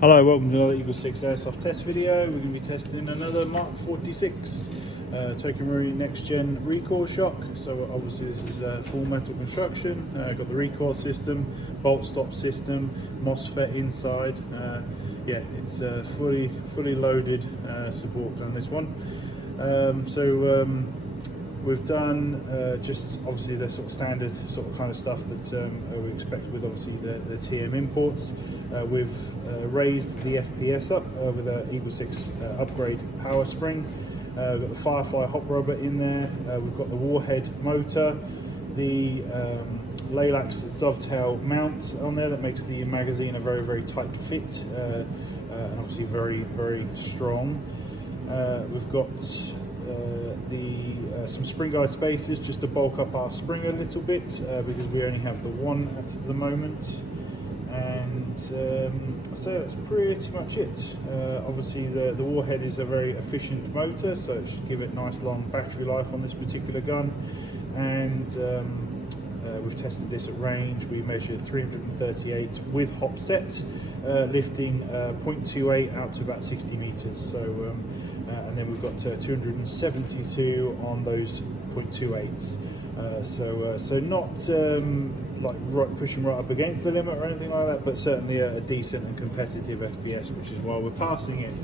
Hello, welcome to another EagleSix Airsoft test video. We're going to be testing another Mark 46 Tokamuri Next Gen recoil shock. So obviously this is full metal construction, got the recoil system, bolt stop system, MOSFET inside. Yeah, it's fully loaded support on this one. We've done just obviously the sort of standard sort of kind of stuff that we expect with obviously the TM imports. We've raised the FPS up with a EagleSix upgrade power spring. We've got the Firefly hot rubber in there. We've got the warhead motor, the Laylax dovetail mount on there that makes the magazine a very tight fit, and obviously very strong. We've got some spring guide spaces just to bulk up our spring a little bit, because we only have the one at the moment. And so that's pretty much it. Obviously the warhead is a very efficient motor, so it should give it nice long battery life on this particular gun. And we've tested this at range. We measured 338 with hop set, lifting 0.28 out to about 60 meters. So and then we've got 272 on those 0.28s. So not like pushing right up against the limit or anything like that, but certainly a decent and competitive FPS, which is why we're passing it.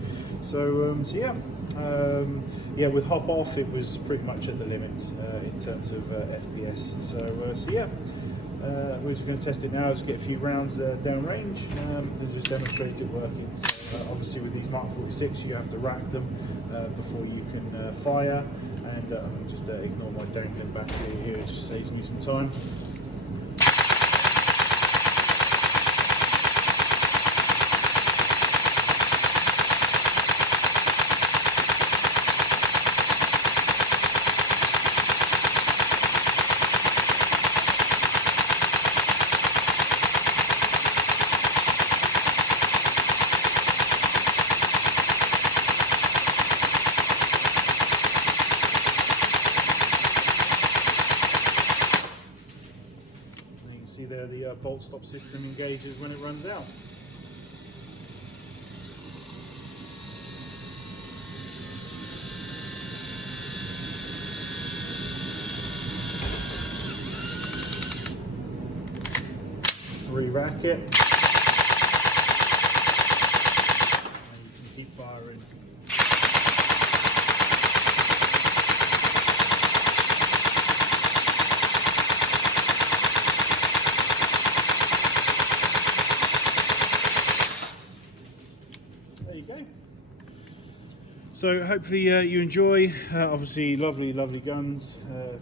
So yeah, with hop off it was pretty much at the limit in terms of FPS. So yeah, we're just going to test it now, just get a few rounds down range and just demonstrate it working. So obviously with these Mark 46 you have to rack them before you can fire, and just ignore my dangling battery here, it just saves me some time. See there the bolt stop system engages when it runs out. Re-rack it. And you can keep firing. There you go. So hopefully you enjoy. Obviously lovely guns,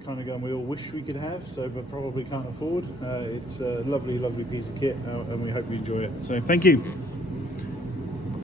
kind of gun we all wish we could have, so but probably can't afford. It's a lovely piece of kit, and we hope you enjoy it. So thank you.